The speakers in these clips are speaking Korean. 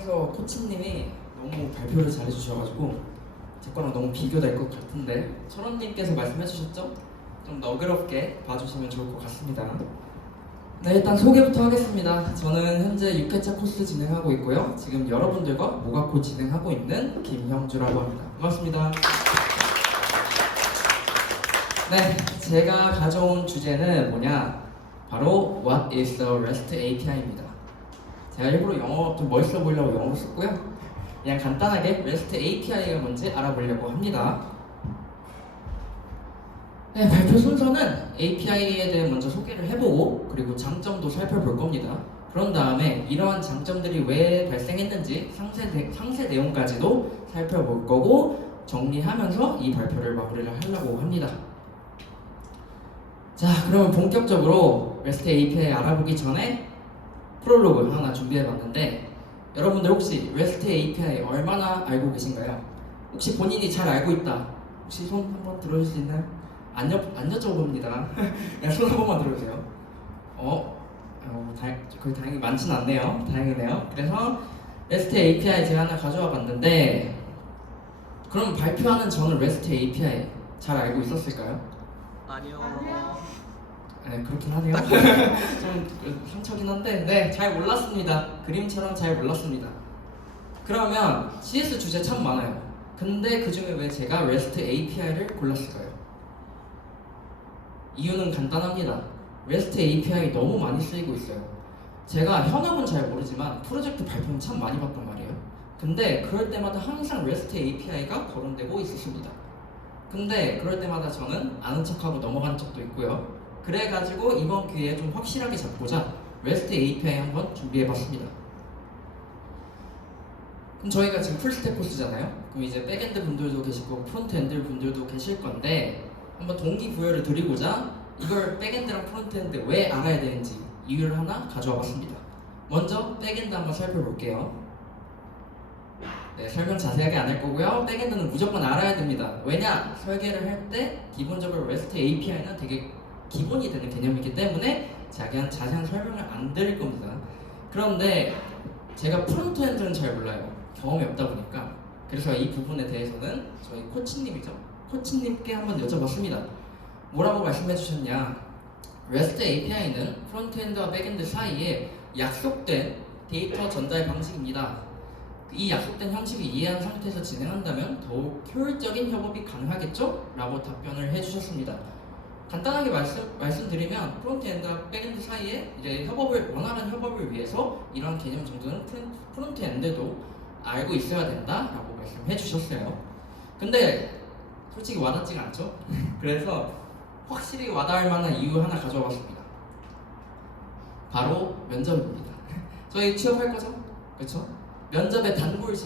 앞에서 코치님이 너무 발표를 잘해주셔가지고 제 거랑 너무 비교될 것 같은데 철원님께서 말씀해주셨죠? 좀 너그럽게 봐주시면 좋을 것 같습니다. 네, 일단 소개부터 하겠습니다. 저는 현재 6회차 코스 진행하고 있고요. 지금 여러분들과 모가코 진행하고 있는 김형주라고 합니다. 반갑습니다. 네, 제가 가져온 주제는 뭐냐? 바로 What is the REST API입니다. 제가 일부러 영어 좀 멋있어 보이려고 영어로 썼고요. 그냥 간단하게 REST API가 뭔지 알아보려고 합니다. 네, 발표 순서는 API에 대해 먼저 소개를 해보고 그리고 장점도 살펴볼 겁니다. 그런 다음에 이러한 장점들이 왜 발생했는지 상세 내용까지도 살펴볼 거고 정리하면서 이 발표를 마무리를 하려고 합니다. 자, 그러면 본격적으로 REST API 알아보기 전에 프롤로그 하나 준비해봤는데 여러분들 혹시 REST API 얼마나 알고 계신가요? 혹시 본인이 잘 알고 있다. 혹시 손 한번 들어줄 수 있나요? 안 여쭤봅니다. 그냥 손 한 번만 들어주세요. 거의 다행히 많진 않네요. 다행이네요. 그래서 REST API 제가 하나 가져와 봤는데 그럼 발표하는 저는 REST API 잘 알고 있었을까요? 아니요. 네, 그렇긴 하네요. 좀 상처긴 한데, 네, 잘 몰랐습니다. 그림처럼 잘 몰랐습니다. 그러면 CS 주제 참 많아요. 근데 그 중에 왜 제가 REST API를 골랐을까요? 이유는 간단합니다. REST API 너무 많이 쓰이고 있어요. 제가 현업은 잘 모르지만 프로젝트 발표는 참 많이 봤단 말이에요. 근데 그럴 때마다 항상 REST API가 거론되고 있었습니다. 근데 그럴 때마다 저는 아는 척하고 넘어간 적도 있고요. 그래가지고 이번 기회에 좀 확실하게 잡고자 REST API 한번 준비해봤습니다. 그럼 저희가 지금 풀스택 코스잖아요. 그럼 이제 백엔드 분들도 계시고 프론트엔드 분들도 계실 건데 한번 동기부여를 드리고자 이걸 백엔드랑 프론트엔드 왜 알아야 되는지 이유를 하나 가져와 봤습니다. 먼저 백엔드 한번 살펴볼게요. 네, 설명 자세하게 안 할 거고요. 백엔드는 무조건 알아야 됩니다. 왜냐? 설계를 할 때 기본적으로 REST API는 되게 기본이 되는 개념이기 때문에 자세한 설명을 안 드릴 겁니다. 그런데 제가 프론트엔드는 잘 몰라요. 경험이 없다 보니까. 그래서 이 부분에 대해서는 저희 코치님이죠. 코치님께 한번 여쭤봤습니다. 뭐라고 말씀해 주셨냐? REST API는 프론트엔드와 백엔드 사이에 약속된 데이터 전달 방식입니다. 이 약속된 형식을 이해한 상태에서 진행한다면 더욱 효율적인 협업이 가능하겠죠? 라고 답변을 해주셨습니다. 간단하게 말씀드리면 프론트엔드와 백엔드 사이에 이제 원활한 협업을 위해서 이러한 개념 정도는 프론트엔드도 알고 있어야 된다라고 말씀해 주셨어요. 근데 솔직히 와닿지가 않죠? 그래서 확실히 와닿을 만한 이유 하나 가져와 봤습니다. 바로 면접입니다. 저희 취업할 거죠? 그렇죠? 면접의 단골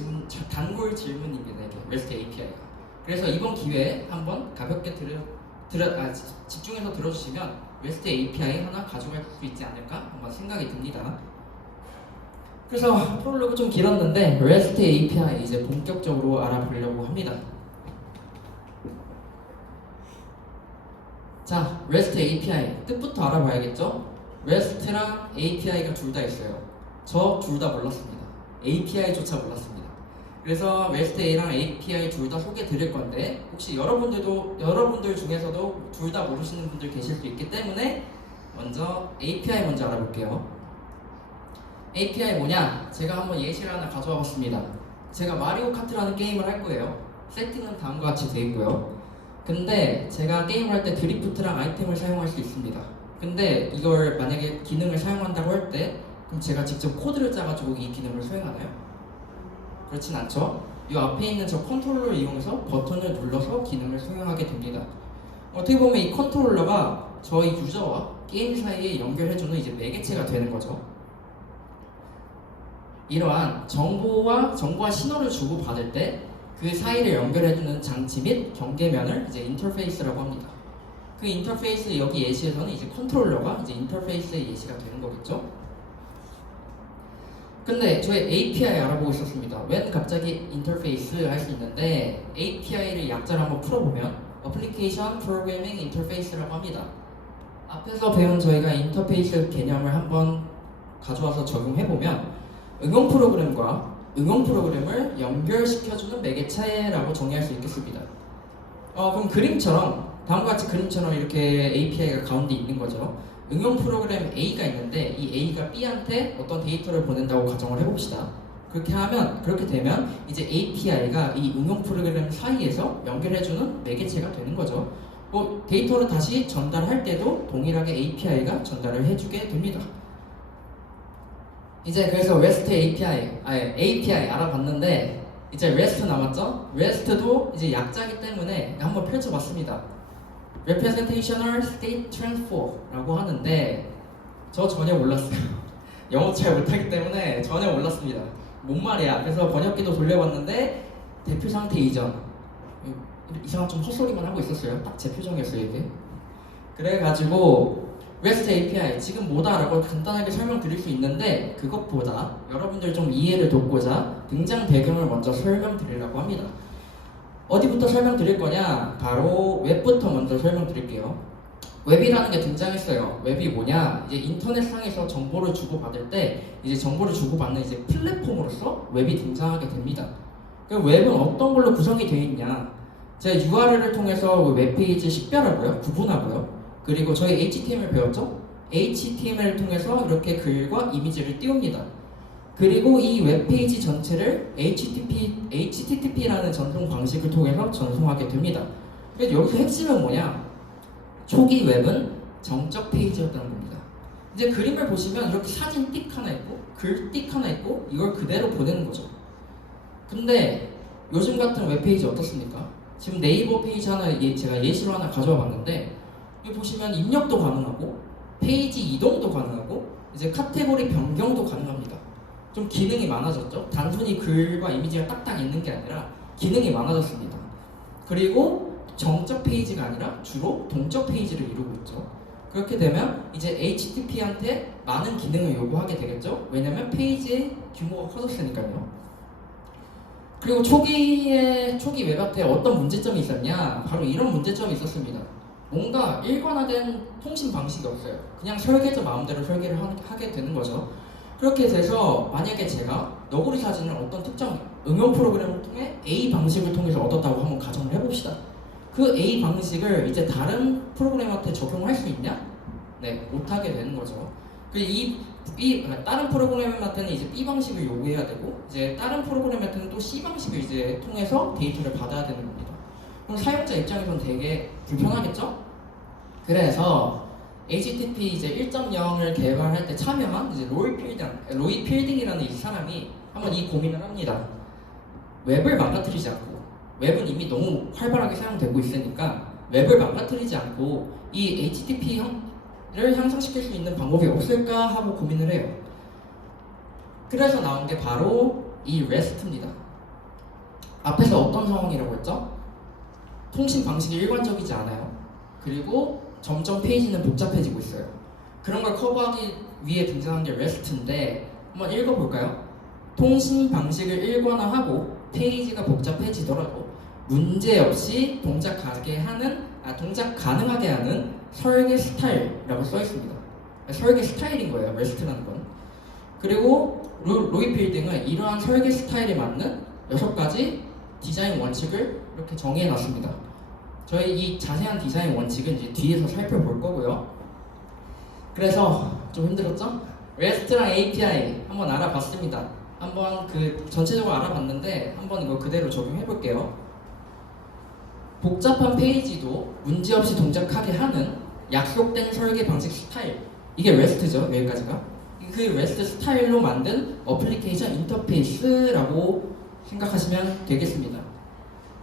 질문입니다. 이게 REST API가. 그래서 이번 기회에 한번 가볍게 집중해서 들어주시면 REST API 하나 가져갈 수 있지 않을까 한번 생각이 듭니다. 그래서 프롤로그 좀 길었는데 REST API 이제 본격적으로 알아보려고 합니다. 자, REST API 뜻부터 알아봐야겠죠? REST랑 API가 둘 다 있어요. 저 둘 다 몰랐습니다. API조차 몰랐습니다. 그래서 REST랑 API 둘 다 소개해 드릴 건데 혹시 여러분들 중에서도 둘 다 모르시는 분들 계실 수 있기 때문에 먼저 API 먼저 알아볼게요. API 뭐냐? 제가 한번 예시를 하나 가져와 봤습니다. 제가 마리오 카트라는 게임을 할 거예요. 세팅은 다음과 같이 되어 있고요. 근데 제가 게임을 할 때 드리프트랑 아이템을 사용할 수 있습니다. 근데 이걸 만약에 기능을 사용한다고 할 때 그럼 제가 직접 코드를 짜가지고 이 기능을 수행하나요? 그렇진 않죠. 이 앞에 있는 저 컨트롤러를 이용해서 버튼을 눌러서 기능을 수행하게 됩니다. 어떻게 보면 이 컨트롤러가 저희 유저와 게임 사이에 연결해주는 이제 매개체가 되는 거죠. 이러한 정보와 신호를 주고받을 때 그 사이를 연결해주는 장치 및 경계면을 이제 인터페이스라고 합니다. 그 인터페이스 여기 예시에서는 이제 컨트롤러가 이제 인터페이스의 예시가 되는 거겠죠. 근데 저희 API 알아보고 있었습니다. 웬 갑자기 인터페이스 할 수 있는데 API를 약자를 한번 풀어보면 Application Programming Interface라고 합니다. 앞에서 배운 저희가 인터페이스 개념을 한번 가져와서 적용해보면 응용 프로그램과 응용 프로그램을 연결시켜주는 매개체라고 정의할 수 있겠습니다. 그럼 그림처럼 다음과 같이 그림처럼 이렇게 API가 가운데 있는 거죠. 응용 프로그램 A가 있는데 이 A가 B한테 어떤 데이터를 보낸다고 가정을 해봅시다. 그렇게 되면 이제 API가 이 응용 프로그램 사이에서 연결해주는 매개체가 되는 거죠. 데이터를 다시 전달할 때도 동일하게 API가 전달을 해주게 됩니다. 이제 그래서 REST API 알아봤는데 이제 REST 남았죠? REST도 이제 약자이기 때문에 한번 펼쳐봤습니다. Representational State Transfer라고 하는데 저 전혀 몰랐어요. 영어 잘 못하기 때문에 전혀 몰랐습니다. 뭔 말이야? 그래서 번역기도 돌려봤는데 대표 상태 이전 이상한 좀 헛소리만 하고 있었어요. 딱 제 표정이었어요 이게. 그래가지고 REST API 지금 뭐다라고 간단하게 설명드릴 수 있는데 그것보다 여러분들 좀 이해를 돕고자 등장 배경을 먼저 설명드리려고 합니다. 어디부터 설명드릴 거냐? 바로 웹부터 먼저 설명드릴게요. 웹이라는 게 등장했어요. 웹이 뭐냐? 이제 인터넷상에서 정보를 주고받을 때 이제 정보를 주고받는 이제 플랫폼으로서 웹이 등장하게 됩니다. 그럼 웹은 어떤 걸로 구성이 되어 있냐? 제가 URL을 통해서 웹페이지 식별하고요, 구분하고요. 그리고 저희 HTML 배웠죠? HTML을 통해서 이렇게 글과 이미지를 띄웁니다. 그리고 이 웹페이지 전체를 HTTP라는 전송 방식을 통해서 전송하게 됩니다. 그래서 여기서 핵심은 뭐냐? 초기 웹은 정적 페이지였다는 겁니다. 이제 그림을 보시면 이렇게 사진 띡 하나 있고 글 띡 하나 있고 이걸 그대로 보내는 거죠. 근데 요즘 같은 웹페이지 어떻습니까? 지금 네이버 페이지 하나 제가 예시로 하나 가져와 봤는데 여기 보시면 입력도 가능하고 페이지 이동도 가능하고 이제 카테고리 변경도 가능합니다. 좀 기능이 많아졌죠? 단순히 글과 이미지가 딱딱 있는 게 아니라 기능이 많아졌습니다. 그리고 정적 페이지가 아니라 주로 동적 페이지를 이루고 있죠. 그렇게 되면 이제 HTTP한테 많은 기능을 요구하게 되겠죠? 왜냐면 페이지의 규모가 커졌으니까요. 그리고 초기 웹 앞에 어떤 문제점이 있었냐? 바로 이런 문제점이 있었습니다. 뭔가 일관화된 통신 방식이 없어요. 그냥 설계자 마음대로 설계를 하게 되는 거죠. 그렇게 돼서 만약에 제가 너구리 사진을 어떤 특정 응용 프로그램을 통해 A 방식을 통해서 얻었다고 한번 가정을 해봅시다. 그 A 방식을 이제 다른 프로그램한테 적용할 수 있냐? 네, 못하게 되는 거죠. 다른 프로그램한테는 이제 B 방식을 요구해야 되고 이제 다른 프로그램한테는 또 C 방식을 이제 통해서 데이터를 받아야 되는 겁니다. 그럼 사용자 입장에서는 되게 불편하겠죠? 그래서 HTTP 이제 1.0을 개발할 때 참여한 이제 로이 필딩이라는 이 사람이 한번 이 고민을 합니다. 웹을 망가뜨리지 않고 웹은 이미 너무 활발하게 사용되고 있으니까 웹을 망가뜨리지 않고 이 HTTP를 향상시킬 수 있는 방법이 없을까 하고 고민을 해요. 그래서 나온 게 바로 이 REST입니다. 앞에서 어떤 상황이라고 했죠? 통신 방식이 일관적이지 않아요. 그리고 점점 페이지는 복잡해지고 있어요. 그런 걸 커버하기 위해 등장한 게 REST인데 한번 읽어볼까요? 통신 방식을 일관화하고 페이지가 복잡해지더라도 문제없이 동작 가능하게 하는 설계 스타일이라고 써 있습니다. 설계 스타일인 거예요, REST라는 건. 그리고 로이 필딩은 이러한 설계 스타일에 맞는 6가지 디자인 원칙을 이렇게 정해놨습니다. 저희 이 자세한 디자인 원칙은 이제 뒤에서 살펴볼 거고요. 그래서 좀 힘들었죠? REST랑 API 한번 알아봤습니다. 한번 전체적으로 알아봤는데 한번 이거 그대로 적용해 볼게요. 복잡한 페이지도 문제없이 동작하게 하는 약속된 설계 방식 스타일, 이게 REST죠. 여기까지가 그 REST 스타일로 만든 어플리케이션 인터페이스라고 생각하시면 되겠습니다.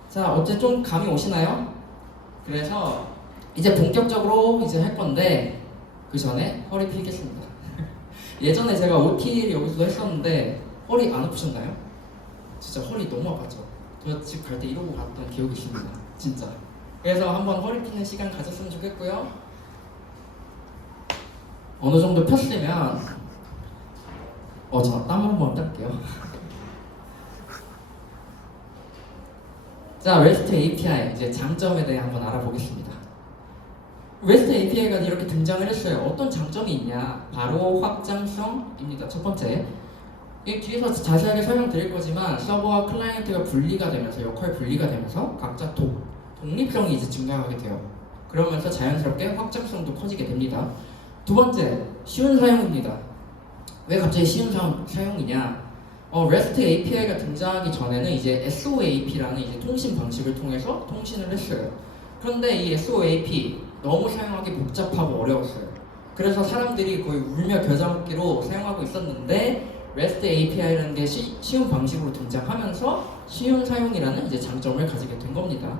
자, 어째 좀 감이 오시나요? 그래서 이제 본격적으로 이제 할 건데 그 전에 허리 펴겠습니다. 예전에 제가 OT를 여기서도 했었는데 허리 안 아프셨나요? 진짜 허리 너무 아팠죠. 저 집 갈 때 이러고 갔던 기억이 있습니다. 진짜. 그래서 한번 허리 피는 시간 가졌으면 좋겠고요. 어느 정도 폈으면 저 땀 한번 닦게요. 자, REST API 이제 장점에 대해 한번 알아보겠습니다. REST API가 이렇게 등장을 했어요. 어떤 장점이 있냐? 바로 확장성입니다. 첫 번째, 이 뒤에서 자세하게 설명드릴 거지만 서버와 클라이언트가 분리가 되면서 역할 분리가 되면서 각자 독립성이 이제 증가하게 돼요. 그러면서 자연스럽게 확장성도 커지게 됩니다. 두 번째, 쉬운 사용입니다. 왜 갑자기 쉬운 사용이냐? REST API가 등장하기 전에는 이제 SOAP라는 이제 통신 방식을 통해서 통신을 했어요. 그런데 이 SOAP 너무 사용하기 복잡하고 어려웠어요. 그래서 사람들이 거의 울며 겨자 먹기로 사용하고 있었는데 REST API라는 게 쉬운 방식으로 등장하면서 쉬운 사용이라는 이제 장점을 가지게 된 겁니다.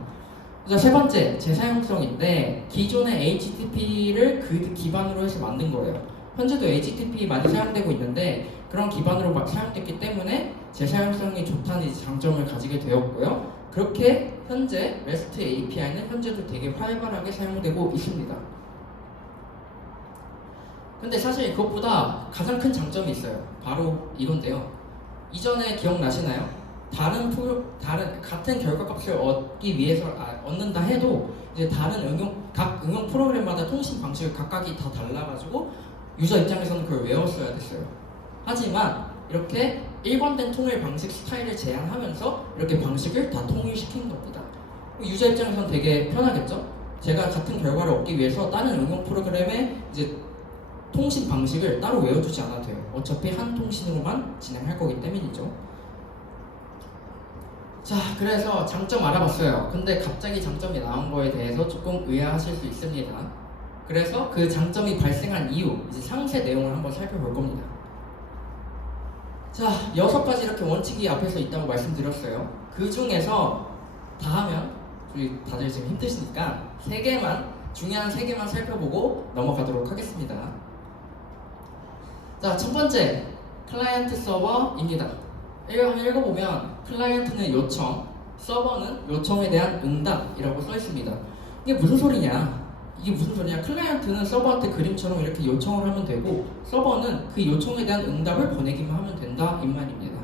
그래서 세 번째, 재사용성인데 기존의 HTTP를 그 기반으로 해서 만든 거예요. 현재도 HTTP 많이 사용되고 있는데 그런 기반으로 사용됐기 때문에 재사용성이 좋다는 이제 장점을 가지게 되었고요. 그렇게 현재 REST API는 현재도 되게 활발하게 사용되고 있습니다. 근데 사실 그것보다 가장 큰 장점이 있어요. 바로 이건데요. 이전에 기억나시나요? 같은 결과값을 얻기 위해서 얻는다 해도 이제 각 응용 프로그램마다 통신 방식을 각각이 다 달라가지고 유저 입장에서는 그걸 외웠어야 됐어요. 하지만 이렇게 일관된 통일 방식 스타일을 제한하면서 이렇게 방식을 다 통일시킨 겁니다. 유저 입장에서는 되게 편하겠죠? 제가 같은 결과를 얻기 위해서 다른 응용 프로그램의 이제 통신 방식을 따로 외워두지 않아도 돼요. 어차피 한 통신으로만 진행할 거기 때문이죠. 자, 그래서 장점 알아봤어요. 근데 갑자기 장점이 나온 거에 대해서 조금 의아하실 수 있습니다. 그래서 그 장점이 발생한 이유, 이제 상세 내용을 한번 살펴볼 겁니다. 자, 6가지 이렇게 원칙이 앞에서 있다고 말씀드렸어요. 그 중에서 다 하면 우리 다들 지금 힘드시니까 중요한 3개만 살펴보고 넘어가도록 하겠습니다. 자, 첫 번째, 클라이언트 서버입니다. 한번 읽어보면 클라이언트는 요청, 서버는 요청에 대한 응답이라고 써 있습니다. 이게 무슨 소리냐? 클라이언트는 서버한테 그림처럼 이렇게 요청을 하면 되고 서버는 그 요청에 대한 응답을 보내기만 하면 된다 이 말입니다.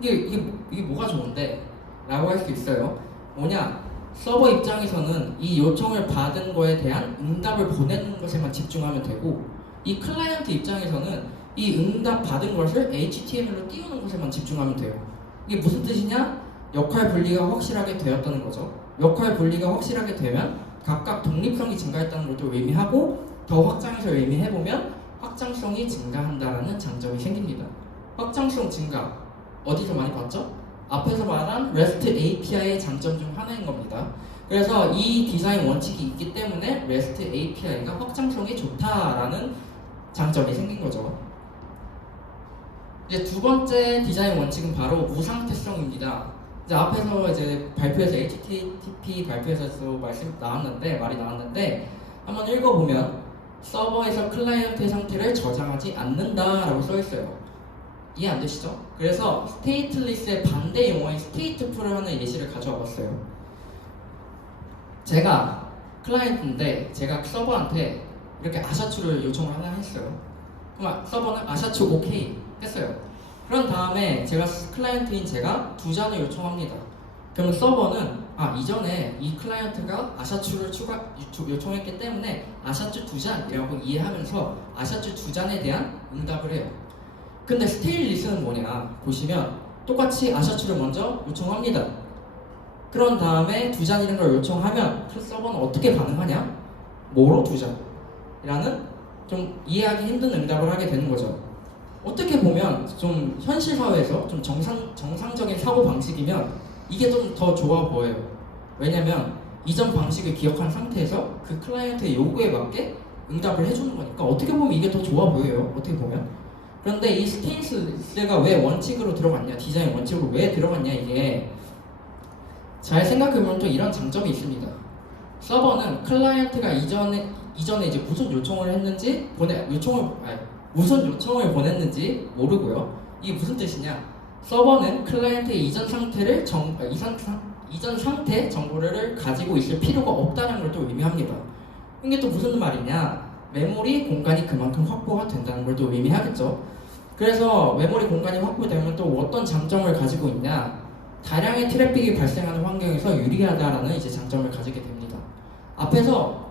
이게 뭐가 좋은데? 라고 할 수 있어요. 뭐냐? 서버 입장에서는 이 요청을 받은 거에 대한 응답을 보내는 것에만 집중하면 되고 이 클라이언트 입장에서는 이 응답 받은 것을 HTML로 띄우는 것에만 집중하면 돼요. 이게 무슨 뜻이냐? 역할 분리가 확실하게 되었다는 거죠. 역할 분리가 확실하게 되면 각각 독립성이 증가했다는 것도 의미하고 더 확장해서 의미해보면 확장성이 증가한다는 장점이 생깁니다. 확장성 증가, 어디서 많이 봤죠? 앞에서 말한 REST API의 장점 중 하나인 겁니다. 그래서 이 디자인 원칙이 있기 때문에 REST API가 확장성이 좋다라는 장점이 생긴 거죠. 이제 두 번째 디자인 원칙은 바로 무상태성입니다. 이제 앞에서 이제 발표에서 HTTP 발표에서도 말이 나왔는데 한번 읽어보면 서버에서 클라이언트의 상태를 저장하지 않는다라고 써 있어요. 이해 안 되시죠? 그래서 스테이트리스의 반대 용어인 스테이트풀을 하는 예시를 가져와 봤어요. 제가 클라이언트인데 제가 서버한테 이렇게 아샤추를 요청을 하나 했어요. 그럼 서버는 아샤추 오케이 했어요. 그런 다음에 클라이언트인 제가 2잔을 요청합니다. 그럼 서버는 이전에 이 클라이언트가 아샤추를 요청했기 때문에 아샤추 2잔이라고 이해하면서 아샤추 2잔에 대한 응답을 해요. 근데 스테일리스는 뭐냐 보시면 똑같이 아샤추를 먼저 요청합니다. 그런 다음에 2잔이라는 걸 요청하면 그 서버는 어떻게 반응하냐? 뭐로 2잔? 이라는 좀 이해하기 힘든 응답을 하게 되는 거죠. 어떻게 보면 좀 현실 사회에서 좀 정상적인 사고 방식이면 이게 좀 더 좋아 보여요. 왜냐면 이전 방식을 기억한 상태에서 그 클라이언트의 요구에 맞게 응답을 해주는 거니까 어떻게 보면 이게 더 좋아 보여요. 어떻게 보면. 그런데 이 스테인스가 왜 원칙으로 들어갔냐, 디자인 원칙으로 왜 들어갔냐, 이게 잘 생각해보면 또 이런 장점이 있습니다. 서버는 클라이언트가 이전에 이제 무슨 요청을 했는지 무슨 요청을 보냈는지 모르고요. 이게 무슨 뜻이냐? 서버는 클라이언트의 이전 상태 정보를 가지고 있을 필요가 없다는 걸 또 의미합니다. 이게 또 무슨 말이냐? 메모리 공간이 그만큼 확보가 된다는 걸 또 의미하겠죠. 그래서 메모리 공간이 확보되면 또 어떤 장점을 가지고 있냐? 다량의 트래픽이 발생하는 환경에서 유리하다라는 이제 장점을 가지게 됩니다. 앞에서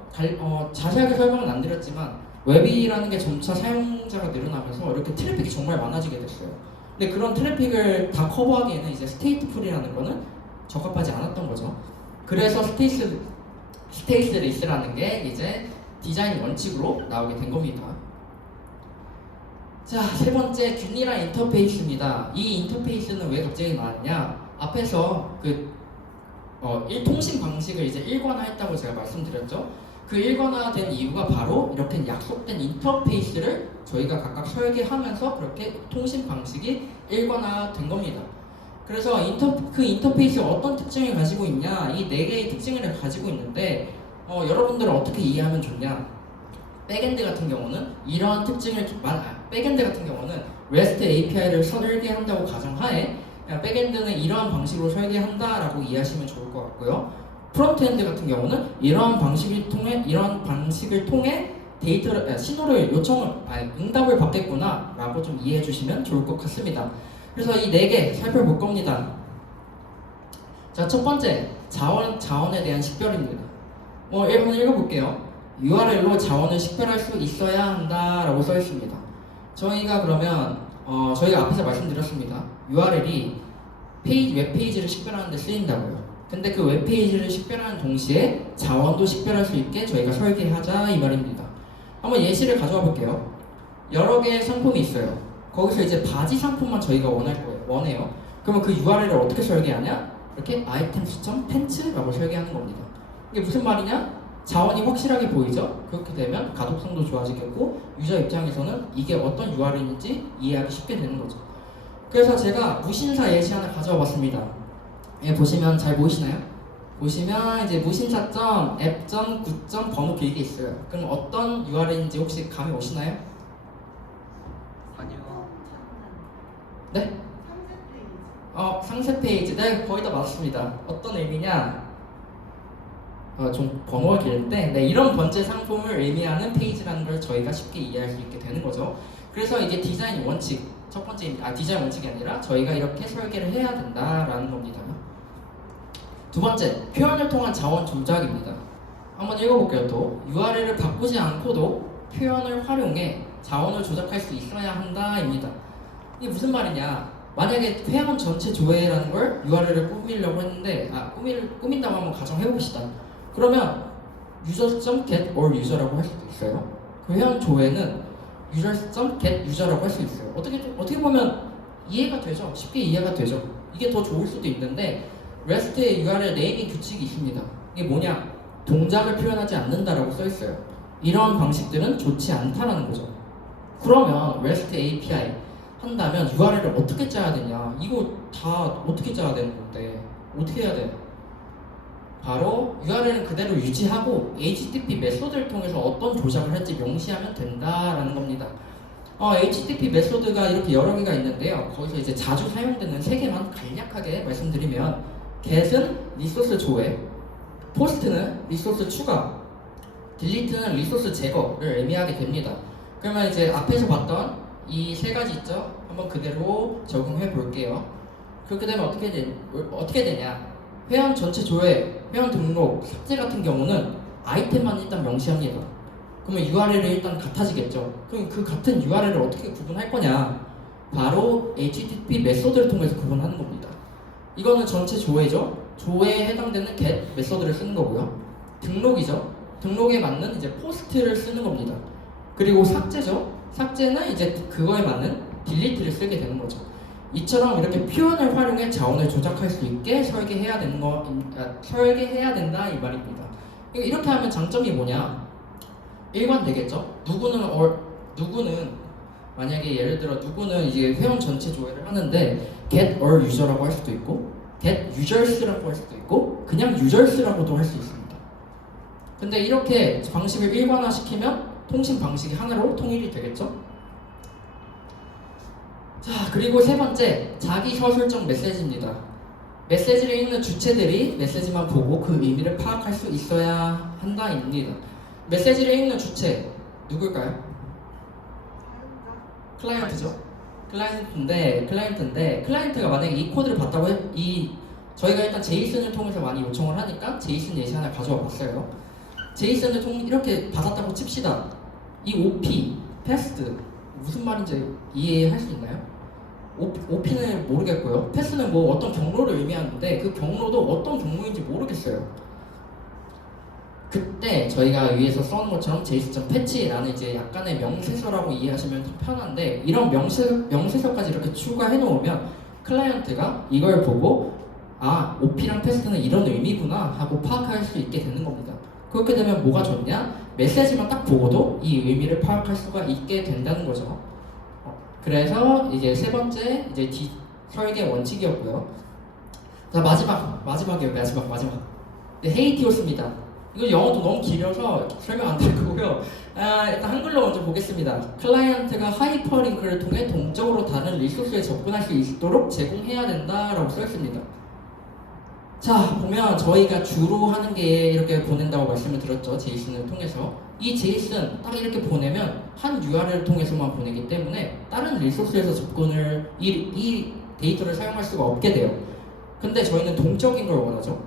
자세하게 설명은 안 드렸지만 웹이라는 게 점차 사용자가 늘어나면서 이렇게 트래픽이 정말 많아지게 됐어요. 근데 그런 트래픽을 다 커버하기에는 이제 스테이트풀이라는 거는 적합하지 않았던 거죠. 그래서 스테이스리스라는 게 이제 디자인 원칙으로 나오게 된 겁니다. 자, 세 번째 균일한 인터페이스입니다. 이 인터페이스는 왜 갑자기 나왔냐? 앞에서 통신 방식을 이제 일관화했다고 제가 말씀드렸죠. 그 일관화된 이유가 바로 이렇게 약속된 인터페이스를 저희가 각각 설계하면서 그렇게 통신 방식이 일관화된 겁니다. 그래서 그 인터페이스가 어떤 특징을 가지고 있냐? 이 네 개의 특징을 가지고 있는데 여러분들은 어떻게 이해하면 좋냐? 백엔드 같은 경우는 이러한 특징을 백엔드 같은 경우는 REST API를 설계한다고 가정하에 백엔드는 이러한 방식으로 설계한다라고 이해하시면 좋을 것 같고요. 프론트엔드 같은 경우는 이러한 방식을 통해 신호를 응답을 받겠구나라고 좀 이해해 주시면 좋을 것 같습니다. 그래서 이 네 개 살펴볼 겁니다. 자, 첫 번째 자원에 대한 식별입니다. 한번 읽어볼게요. URL로 자원을 식별할 수 있어야 한다라고 써 있습니다. 저희가 그러면 저희가 앞에서 말씀드렸습니다. URL이 웹페이지를 식별하는 데 쓰인다고요. 근데 그 웹페이지를 식별하는 동시에 자원도 식별할 수 있게 저희가 설계하자 이 말입니다. 한번 예시를 가져와 볼게요. 여러 개의 상품이 있어요. 거기서 이제 바지 상품만 저희가 원해요. 그러면 그 URL을 어떻게 설계하냐? 이렇게 items.pants라고 설계하는 겁니다. 이게 무슨 말이냐? 자원이 확실하게 보이죠? 그렇게 되면 가독성도 좋아지겠고 유저 입장에서는 이게 어떤 URL인지 이해하기 쉽게 되는 거죠. 그래서 제가 무신사 예시 하나 가져와 봤습니다. 보시면 잘 보이시나요? 보시면 이제 무신사.app. 번호 길게 있어요. 그럼 어떤 URL인지 혹시 감이 오시나요? 아니요. 네? 상세 페이지. 네, 거의 다 맞습니다. 어떤 의미냐? 좀 번호가 길때 이런 번째 상품을 의미하는 페이지라는 걸 저희가 쉽게 이해할 수 있게 되는 거죠. 그래서 이게 디자인 원칙, 첫 번째 디자인 원칙이 아니라 저희가 이렇게 설계를 해야 된다라는 겁니다. 두 번째, 표현을 통한 자원 조작입니다. 한번 읽어볼게요. 또 URL을 바꾸지 않고도 표현을 활용해 자원을 조작할 수 있어야 한다입니다. 이게 무슨 말이냐? 만약에 회원 전체 조회라는 걸 URL을 꾸미려고 했는데 꾸민다고 한번 가정해봅시다. 그러면 user.get or user라고 할 수도 있어요. 그 회원 조회는 user.get user라고 할 수 있어요. 어떻게 보면 이해가 되죠. 쉽게 이해가 되죠. 이게 더 좋을 수도 있는데 REST의 URL 네이밍 규칙이 있습니다. 이게 뭐냐? 동작을 표현하지 않는다라고 써 있어요. 이런 방식들은 좋지 않다라는 거죠. 그러면 REST API 한다면 URL을 어떻게 짜야 되냐? 이거 다 어떻게 짜야 되는 건데 어떻게 해야 돼? 바로 URL은 그대로 유지하고 HTTP 메소드를 통해서 어떤 조작을 할지 명시하면 된다라는 겁니다. HTTP 메소드가 이렇게 여러 개가 있는데요. 거기서 이제 자주 사용되는 세 개만 간략하게 말씀드리면 get은 리소스 조회, post는 리소스 추가, delete는 리소스 제거를 의미하게 됩니다. 그러면 이제 앞에서 봤던 이 세 가지 있죠? 한번 그대로 적용해 볼게요. 그렇게 되면 어떻게 되냐? 회원 전체 조회, 회원 등록, 삭제 같은 경우는 아이템만 일단 명시합니다. 그러면 URL이 일단 같아지겠죠. 그럼 그 같은 URL을 어떻게 구분할 거냐? 바로 HTTP 메소드를 통해서 구분하는 겁니다. 이거는 전체 조회죠. 조회에 해당되는 get 메소드를 쓰는 거고요. 등록이죠. 등록에 맞는 이제 post를 쓰는 겁니다. 그리고 삭제죠. 삭제는 이제 그거에 맞는 delete를 쓰게 되는 거죠. 이처럼 이렇게 표현을 활용해 자원을 조작할 수 있게 설계해야 된다 이 말입니다. 이렇게 하면 장점이 뭐냐? 일관되겠죠. 누구는 만약에 예를 들어 누구는 이제 회원 전체 조회를 하는데 get all user라고 할 수도 있고 get users라고 할 수도 있고 그냥 users라고도 할 수 있습니다. 근데 이렇게 방식을 일관화시키면 통신 방식이 하나로 통일이 되겠죠. 자, 그리고 세 번째, 자기 서술적 메시지입니다. 메시지를 읽는 주체들이 메시지만 보고 그 의미를 파악할 수 있어야 한다입니다. 메시지를 읽는 주체 누굴까요? 클라이언트죠. 클라이언트가 만약에 이 코드를 봤다고 저희가 일단 제이슨을 통해서 많이 요청을 하니까 제이슨 예시 하나 가져와 봤어요. 제이슨을 이렇게 받았다고 칩시다. 이 OP, 패스트 무슨 말인지 이해할 수 있나요? OP는 모르겠고요. 패스는 뭐 어떤 경로를 의미하는데 그 경로도 어떤 경로인지 모르겠어요. 그때 저희가 위에서 써놓은 것처럼 JS.patch라는 이제 약간의 명세서라고 이해하시면 더 편한데 이런 명세서까지 이렇게 추가해 놓으면 클라이언트가 이걸 보고 아, OP랑 패스는 이런 의미구나 하고 파악할 수 있게 되는 겁니다. 그렇게 되면 뭐가 좋냐? 메시지만 딱 보고도 이 의미를 파악할 수가 있게 된다는 거죠. 그래서 이제 세 번째 이제 설계 원칙이었고요. 자, 마지막이에요. 마지막. 네, 헤이티오스입니다. 이거 영어도 너무 길어서 설명 안 될 거고요. 일단 한글로 먼저 보겠습니다. 클라이언트가 하이퍼링크를 통해 동적으로 다른 리소스에 접근할 수 있도록 제공해야 된다라고 써 있습니다. 자, 보면 저희가 주로 하는 게 이렇게 보낸다고 말씀을 드렸죠. 제이슨을 통해서. 이 제이슨 딱 이렇게 보내면 한 URL을 통해서만 보내기 때문에 다른 리소스에서 접근을 이 데이터를 사용할 수가 없게 돼요. 근데 저희는 동적인 걸 원하죠.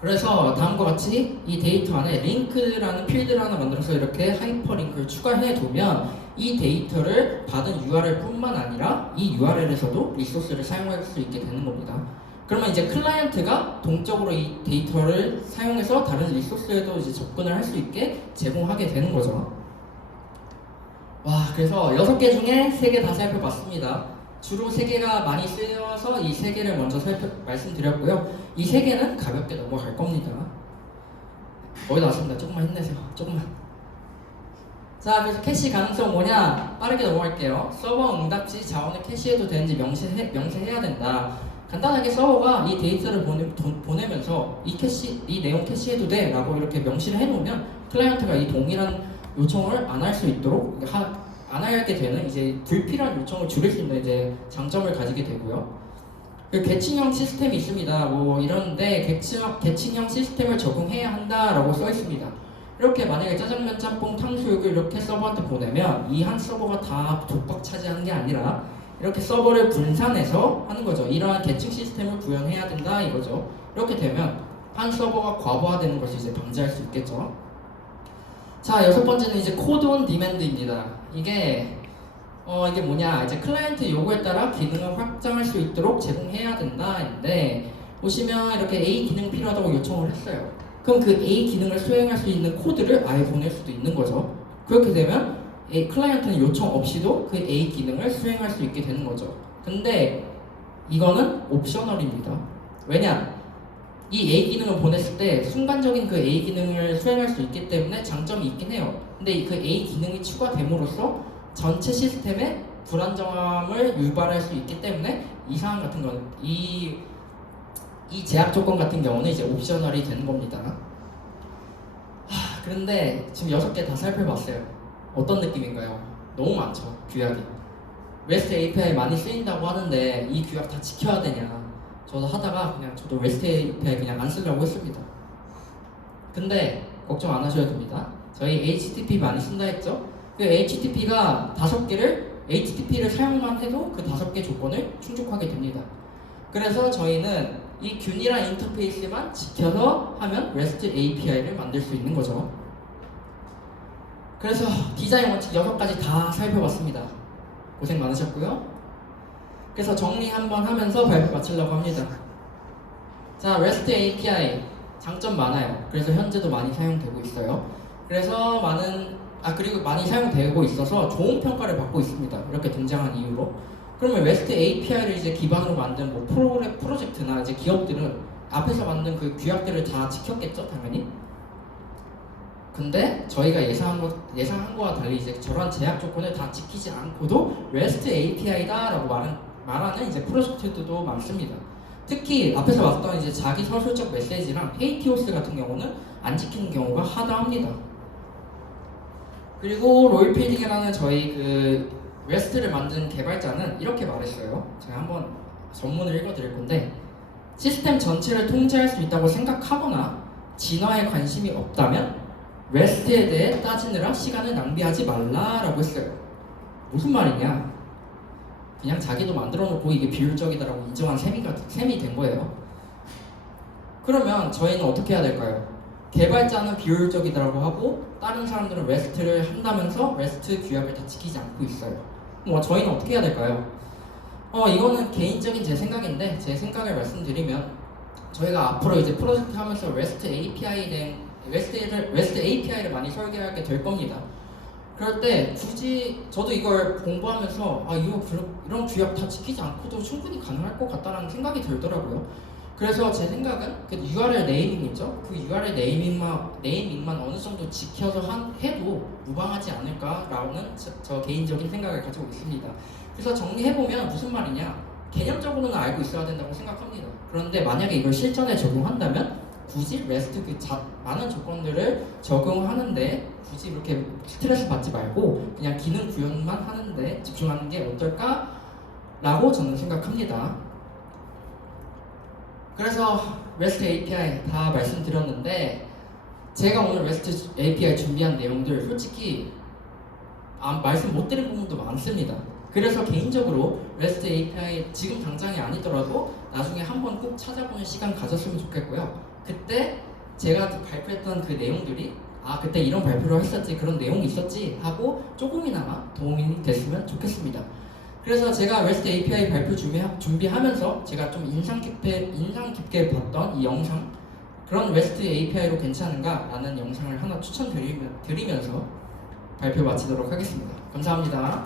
그래서 다음과 같이 이 데이터 안에 링크라는 필드를 하나 만들어서 이렇게 하이퍼링크를 추가해 두면 이 데이터를 받은 URL뿐만 아니라 이 URL에서도 리소스를 사용할 수 있게 되는 겁니다. 그러면 이제 클라이언트가 동적으로 이 데이터를 사용해서 다른 리소스에도 이제 접근을 할 수 있게 제공하게 되는 거죠. 와, 그래서 6개 중에 3개 다 살펴봤습니다. 주로 3개가 많이 쓰여서 이 3개를 먼저 말씀드렸고요. 이 3개는 가볍게 넘어갈 겁니다. 거의 나왔습니다. 조금만 힘내세요. 조금만. 자, 그래서 캐시 가능성 뭐냐? 빠르게 넘어갈게요. 서버 응답시 자원을 캐시해도 되는지 명세해야 된다. 간단하게 서버가 이 데이터를 보내면서 이 내용 캐시해도 돼 라고 이렇게 명시를 해놓으면 클라이언트가 이 동일한 요청을 안 할 수 있도록 안 하게 되는 이제 불필요한 요청을 줄일 수 있는 이제 장점을 가지게 되고요. 그 계층형 시스템이 있습니다. 뭐 이런데 계층형 시스템을 적용해야 한다라고 써 있습니다. 이렇게 만약에 짜장면, 짬뽕, 탕수육을 이렇게 서버한테 보내면 이 한 서버가 다 독박 차지하는 게 아니라 이렇게 서버를 분산해서 하는 거죠. 이러한 계층 시스템을 구현해야 된다 이거죠. 이렇게 되면 한 서버가 과부하되는 것을 이제 방지할 수 있겠죠. 자, 6번째는 이제 코드 온 디맨드입니다. 이게 뭐냐, 이제 클라이언트 요구에 따라 기능을 확장할 수 있도록 제공해야 된다인데 보시면 이렇게 A 기능 필요하다고 요청을 했어요. 그럼 그 A 기능을 수행할 수 있는 코드를 아예 보낼 수도 있는 거죠. 그렇게 되면 클라이언트는 요청 없이도 그 A 기능을 수행할 수 있게 되는 거죠. 근데 이거는 옵셔널입니다. 왜냐? 이 A 기능을 보냈을 때 순간적인 그 A 기능을 수행할 수 있기 때문에 장점이 있긴 해요. 근데 그 A 기능이 추가됨으로써 전체 시스템의 불안정함을 유발할 수 있기 때문에 이 사항 같은 건 이 제약 조건 같은 경우는 이제 옵셔널이 되는 겁니다. 그런데 지금 6개 다 살펴봤어요. 어떤 느낌인가요? 너무 많죠, 규약이. REST API 많이 쓰인다고 하는데 이 규약 다 지켜야 되냐? 저도 하다가 그냥 저도 REST API 그냥 안 쓰려고 했습니다. 근데 걱정 안 하셔도 됩니다. 저희 HTTP 많이 쓴다 했죠? 그 HTTP가 5개를 HTTP를 사용만 해도 그 5개 조건을 충족하게 됩니다. 그래서 저희는 이 균이랑 인터페이스만 지켜서 하면 REST API를 만들 수 있는 거죠. 그래서 디자인 원칙 6가지 다 살펴봤습니다. 고생 많으셨고요. 그래서 정리 한번 하면서 발표 마치려고 합니다. 자, REST API 장점 많아요. 그래서 현재도 많이 사용되고 있어요. 그래서 그리고 많이 사용되고 있어서 좋은 평가를 받고 있습니다. 이렇게 등장한 이유로. 그러면 REST API를 이제 기반으로 만든 뭐 프로젝트나 이제 기업들은 앞에서 만든 그 규약들을 다 지켰겠죠, 당연히. 근데 저희가 예상한 거와 달리 이제 저런 제약 조건을 다 지키지 않고도 REST API다라고 말하는 이제 프로젝트들도 많습니다. 특히 앞에서 봤던 이제 자기 서술적 메시지랑 헤이티오스 같은 경우는 안 지키는 경우가 하다합니다. 그리고 로이필딩이라는 저희 그 REST를 만든 개발자는 이렇게 말했어요. 제가 한번 전문을 읽어드릴 건데, 시스템 전체를 통제할 수 있다고 생각하거나 진화에 관심이 없다면 REST에 대해 따지느라 시간을 낭비하지 말라라고 했어요. 무슨 말이냐? 그냥 자기도 만들어 놓고 이게 비효율적이다라고 인정한 셈이 된 거예요. 그러면 저희는 어떻게 해야 될까요? 개발자는 비효율적이다라고 하고 다른 사람들은 REST를 한다면서 REST 규약을 다 지키지 않고 있어요. 저희는 어떻게 해야 될까요? 이거는 개인적인 제 생각인데 제 생각을 말씀드리면 저희가 앞으로 이제 프로젝트 하면서 REST API를 많이 설계하게 될 겁니다. 그럴 때 굳이 저도 이걸 공부하면서 이런 규약 다 지키지 않고도 충분히 가능할 것 같다라는 생각이 들더라고요. 그래서 제 생각은 그 URL 네이밍이죠. 그 URL 네이밍만 어느 정도 지켜서 해도 무방하지 않을까라는 저 개인적인 생각을 가지고 있습니다. 그래서 정리해보면 무슨 말이냐, 개념적으로는 알고 있어야 된다고 생각합니다. 그런데 만약에 이걸 실전에 적용한다면 굳이 REST 많은 조건들을 적용하는데 굳이 이렇게 스트레스 받지 말고 그냥 기능 구현만 하는데 집중하는 게 어떨까라고 저는 생각합니다. 그래서 REST API 다 말씀드렸는데 제가 오늘 REST API 준비한 내용들 솔직히 말씀 못 드린 부분도 많습니다. 그래서 개인적으로 REST API 지금 당장이 아니더라도 나중에 한번 꼭 찾아보는 시간 가졌으면 좋겠고요. 그때 제가 발표했던 그 내용들이 그때 이런 발표를 했었지, 그런 내용이 있었지 하고 조금이나마 도움이 됐으면 좋겠습니다. 그래서 제가 REST API 발표 준비하면서 제가 좀 인상 깊게 봤던 이 영상, 그런 REST API로 괜찮은가 라는 영상을 하나 추천드리면서 발표 마치도록 하겠습니다. 감사합니다.